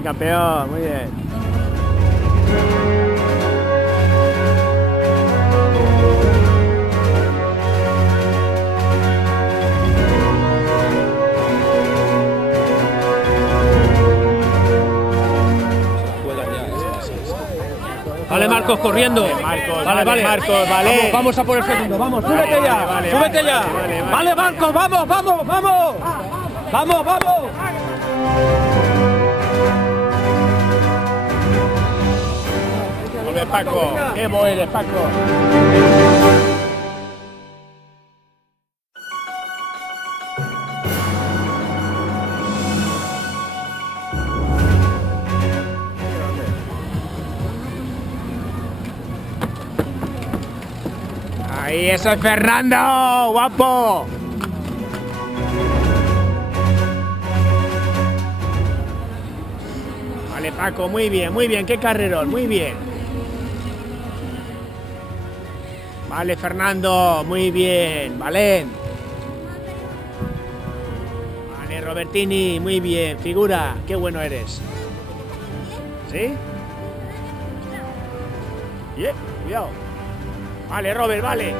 bien, campeón, muy bien. Vale, Marcos, corriendo. Marcos, Vale. Marcos, vale. Vamos a por el segundo, vamos, súbete ya. Súbete ya. Vale, Marcos, vamos. Muy bien, Paco. Qué bueno eres, Paco. Ahí, eso es Fernando, guapo. Vale, Paco, muy bien, qué carrerón, muy bien. Vale, Fernando, muy bien, vale. Vale, Robertini, muy bien, figura, qué bueno eres. ¿Sí? Cuidado. Vale, Robert, vale.